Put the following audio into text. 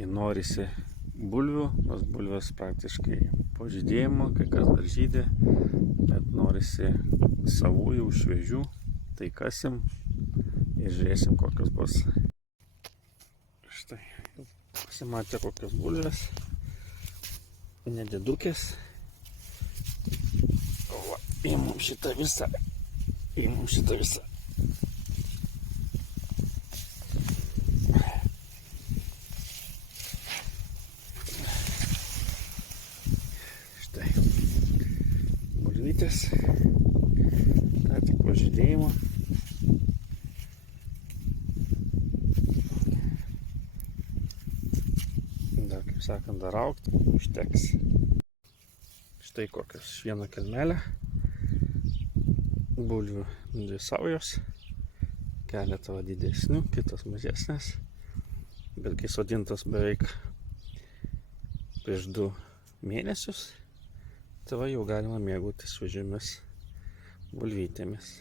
kai norisi bulvių, nors bulvės praktiškai po žydėjimo, kai kas dar žydė, bet norisi savųjų, šviežių, tai kasim ir žiūrėsim, kokios bus. Štai, pasimatė kokios bulvės, nedidukės. Va, įmum šitą visą. Štai, bulvytės, ką tik po žydėjimo. Dar, kaip sakant, dar augti užteks. Štai kokios viena kelmelė, bulvių dvi saujos, keletą didesnių, kitos mažesnės, bet kai sodintas beveik prieš 2 mėnesius, tai va jau galima mėgautis šviežiomis bulvytėmis.